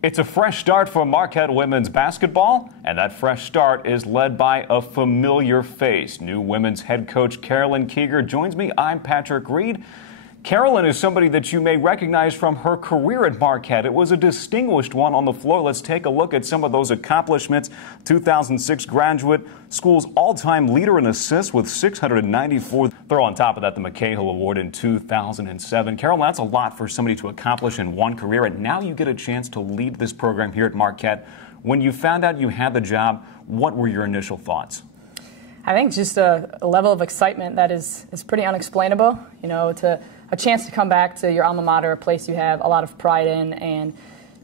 It's a fresh start for Marquette women's basketball, and that fresh start is led by a familiar face. New women's head coach Carolyn Kieger joins me. I'm Patrick Reed. Carolyn is somebody that you may recognize from her career at Marquette. It was a distinguished one on the floor. Let's take a look at some of those accomplishments. 2006 graduate, school's all-time leader in assists with 694. Throw on top of that the McCahill Award in 2007. Carolyn, that's a lot for somebody to accomplish in one career, and now you get a chance to lead this program here at Marquette. When you found out you had the job, what were your initial thoughts? I think just a level of excitement that is pretty unexplainable. You know, a chance to come back to your alma mater, a place you have a lot of pride in, and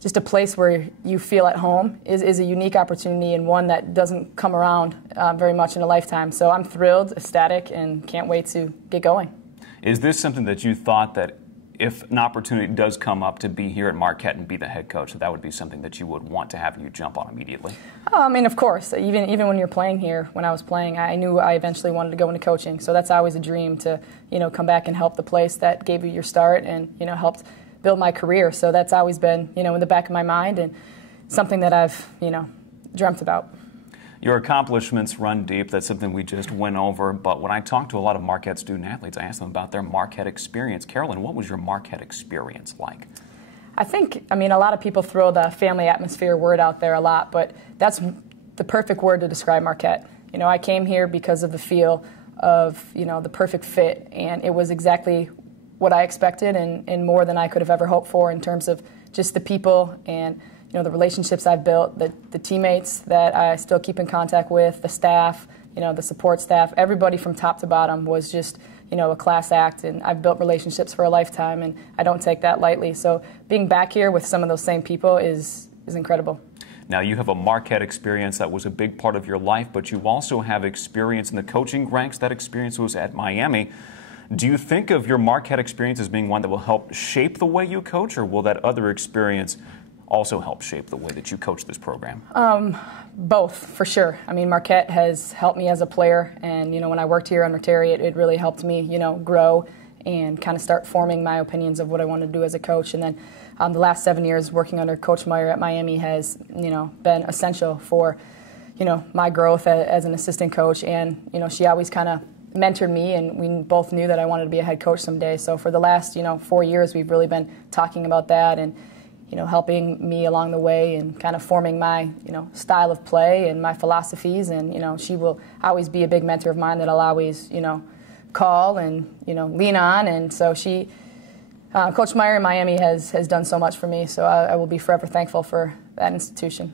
just a place where you feel at home is a unique opportunity and one that doesn't come around very much in a lifetime. So I'm thrilled, ecstatic, and can't wait to get going. Is this something that you thought that if an opportunity does come up to be here at Marquette and be the head coach, that would be something that you would want to have you jump on immediately? I mean, of course. Even when you're playing here, when I was playing, I knew I eventually wanted to go into coaching. So that's always a dream to, come back and help the place that gave you your start and, helped build my career. So that's always been, in the back of my mind and something that I've, dreamt about. Your accomplishments run deep. That's something we just went over. But when I talk to a lot of Marquette student athletes, I ask them about their Marquette experience. Carolyn, what was your Marquette experience like? I think, a lot of people throw the family atmosphere word out there a lot, but that's the perfect word to describe Marquette. I came here because of the feel of, the perfect fit, and it was exactly what I expected and more than I could have ever hoped for in terms of just the people and the relationships I've built, the teammates that I still keep in contact with, the staff, the support staff, everybody from top to bottom was just, a class act, and I've built relationships for a lifetime, and I don't take that lightly. So being back here with some of those same people is incredible. Now, you have a Marquette experience that was a big part of your life, but you also have experience in the coaching ranks. That experience was at Miami. Do you think of your Marquette experience as being one that will help shape the way you coach, or will that other experience also help shape the way that you coach this program? Both, for sure. Marquette has helped me as a player, and, when I worked here under Terry, it really helped me, grow and kind of start forming my opinions of what I wanted to do as a coach. And then the last 7 years working under Coach Meyer at Miami has, been essential for, my growth as an assistant coach. And, she always kind of mentored me, and we both knew that I wanted to be a head coach someday. So for the last, 4 years, we've really been talking about that and, helping me along the way and kind of forming my, style of play and my philosophies. And, she will always be a big mentor of mine that I'll always, call and, lean on. And so Coach Meyer in Miami has done so much for me. So I will be forever thankful for that institution.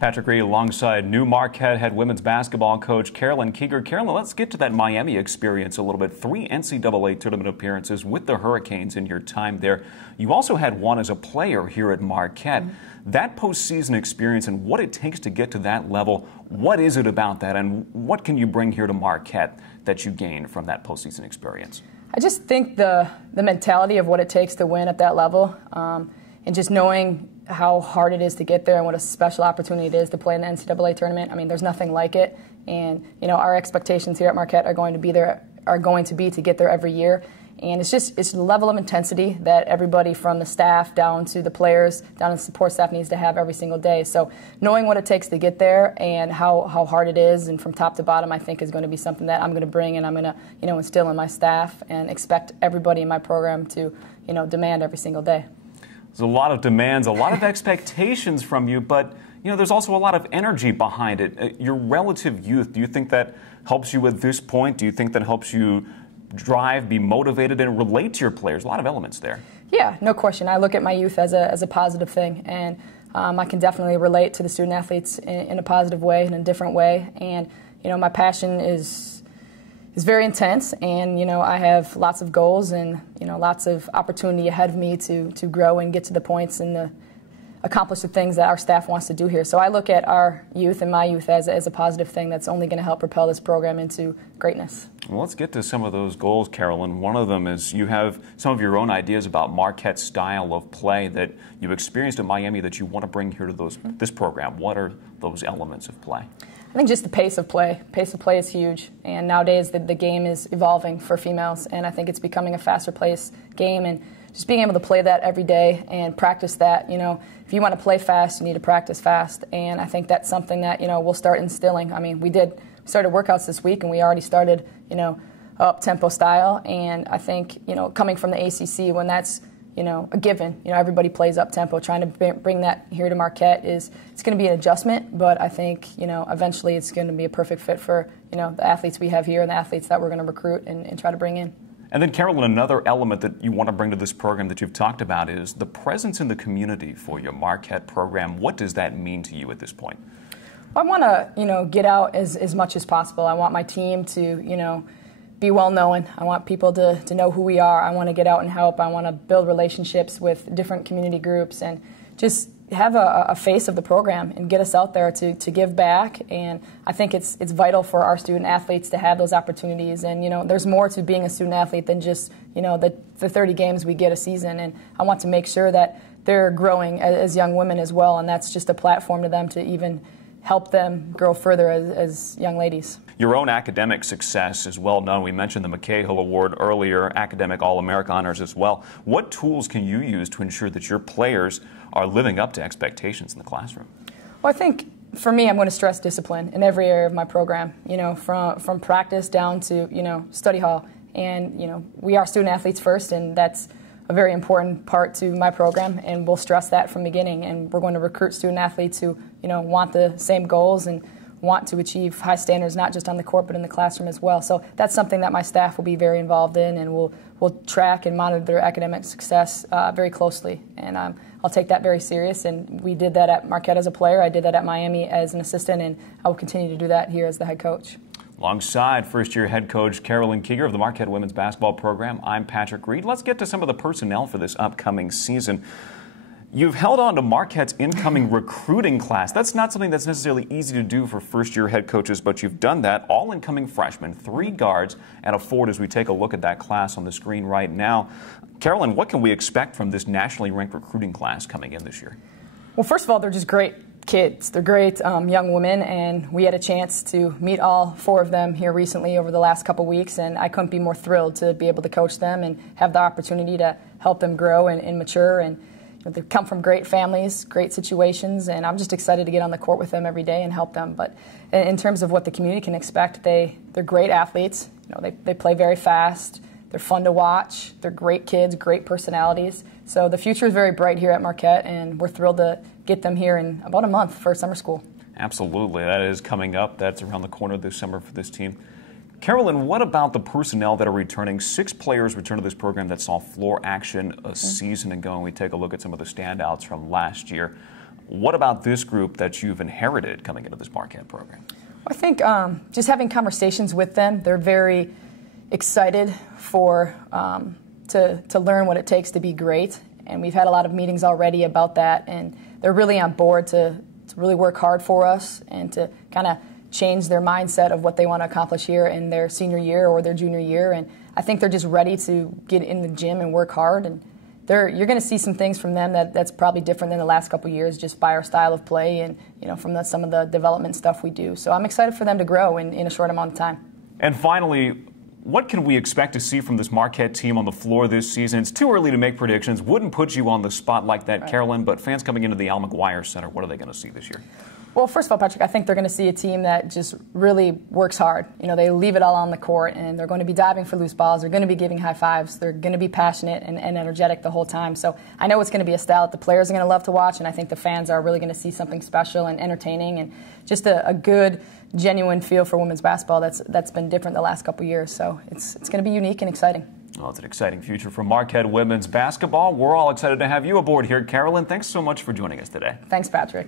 Patrick Reed alongside new Marquette head women's basketball coach Carolyn Kieger. Carolyn, let's get to that Miami experience a little bit. 3 NCAA tournament appearances with the Hurricanes in your time there. You also had one as a player here at Marquette. Mm-hmm. That postseason experience and what it takes to get to that level, what is it about that, and what can you bring here to Marquette that you gained from that postseason experience? I just think the mentality of what it takes to win at that level, and just knowing how hard it is to get there and what a special opportunity it is to play in the NCAA tournament. There's nothing like it. And, our expectations here at Marquette are going to be to get there every year. And it's the level of intensity that everybody from the staff down to the players, down to the support staff needs to have every single day. So knowing what it takes to get there and how hard it is and from top to bottom, I think is going to be something that I'm going to bring and I'm going to, instill in my staff and expect everybody in my program to, demand every single day. There's a lot of demands, a lot of expectations from you, but there's also a lot of energy behind it. Your relative youth, do you think that helps you at this point? Do you think that helps you drive, be motivated, and relate to your players? A lot of elements there. Yeah, no question. I look at my youth as a positive thing, and I can definitely relate to the student athletes in a positive way, in a different way. And my passion is very intense, and I have lots of goals and lots of opportunity ahead of me to grow and get to the points and accomplish the things that our staff wants to do here. So I look at our youth and my youth as a positive thing that's only going to help propel this program into greatness. Well, let's get to some of those goals, Carolyn. One of them is you have some of your own ideas about Marquette's style of play that you experienced at Miami that you want to bring here to this program. What are those elements of play? I think just the pace of play. Pace of play is huge, and nowadays the game is evolving for females, and I think it's becoming a faster-paced game, and just being able to play that every day and practice that. If you want to play fast, you need to practice fast. And I think that's something that, we'll start instilling. I mean, we started workouts this week, and we already started, up-tempo style. And I think, coming from the ACC, when that's, a given, everybody plays up-tempo. Trying to bring that here to Marquette it's going to be an adjustment, but I think, eventually it's going to be a perfect fit for, the athletes we have here and the athletes that we're going to recruit and try to bring in. And then, Carolyn, another element that you want to bring to this program that you've talked about is the presence in the community for your Marquette program. What does that mean to you at this point? I want to, get out as much as possible. I want my team to, be well known. I want people to know who we are. I want to get out and help. I want to build relationships with different community groups and just have a face of the program and get us out there to give back. And I think it's vital for our student athletes to have those opportunities. And, there's more to being a student athlete than just, the 30 games we get a season. And I want to make sure that they're growing as young women as well. And that's just a platform to them to even help them grow further as young ladies. Your own academic success is well known. We mentioned the McCahill Award earlier, academic All-America honors as well. What tools can you use to ensure that your players are living up to expectations in the classroom? Well, I think for me, I'm going to stress discipline in every area of my program, from practice down to, study hall. And, we are student athletes first, and that's a very important part to my program, and we'll stress that from the beginning. And we're going to recruit student athletes who, want the same goals and want to achieve high standards, not just on the court, but in the classroom as well. So that's something that my staff will be very involved in, and we'll track and monitor their academic success very closely. And I'll take that very serious. And we did that at Marquette as a player. I did that at Miami as an assistant, and I will continue to do that here as the head coach. Alongside first-year head coach Carolyn Kieger of the Marquette women's basketball program, I'm Patrick Reed. Let's get to some of the personnel for this upcoming season. You've held on to Marquette's incoming recruiting class. That's not something that's necessarily easy to do for first-year head coaches, but you've done that. All incoming freshmen, 3 guards, and a forward as we take a look at that class on the screen right now. Carolyn, what can we expect from this nationally ranked recruiting class coming in this year? Well, first of all, they're just great kids. They're great young women, and we had a chance to meet all 4 of them here recently over the last couple weeks, and I couldn't be more thrilled to be able to coach them and have the opportunity to help them grow and mature. And they come from great families, great situations, and I'm just excited to get on the court with them every day and help them. But in terms of what the community can expect, they're great athletes. They play very fast. They're fun to watch. They're great kids, great personalities. So the future is very bright here at Marquette, and we're thrilled to get them here in about a month for summer school. Absolutely. That is coming up. That's around the corner this summer for this team. Carolyn, what about the personnel that are returning? 6 players return to this program that saw floor action a season ago, and we take a look at some of the standouts from last year. What about this group that you've inherited coming into this Marquette program? I think just having conversations with them, they're very excited for to learn what it takes to be great, and we've had a lot of meetings already about that, and they're really on board to really work hard for us and to kind of change their mindset of what they want to accomplish here in their senior year or their junior year. And I think they're just ready to get in the gym and work hard. And you're going to see some things from them that's probably different than the last couple of years, just by our style of play and from some of the development stuff we do. So I'm excited for them to grow in a short amount of time. And finally, what can we expect to see from this Marquette team on the floor this season? It's too early to make predictions. Wouldn't put you on the spot like that, right, Carolyn, but fans coming into the Al McGuire Center, what are they going to see this year? Well, first of all, Patrick, I think they're going to see a team that just really works hard. They leave it all on the court, and they're going to be diving for loose balls. They're going to be giving high fives. They're going to be passionate and energetic the whole time. So I know it's going to be a style that the players are going to love to watch, and I think the fans are really going to see something special and entertaining and just a good, genuine feel for women's basketball that's been different the last couple of years. So it's going to be unique and exciting. Well, it's an exciting future for Marquette women's basketball. We're all excited to have you aboard here, Carolyn. Thanks so much for joining us today. Thanks, Patrick.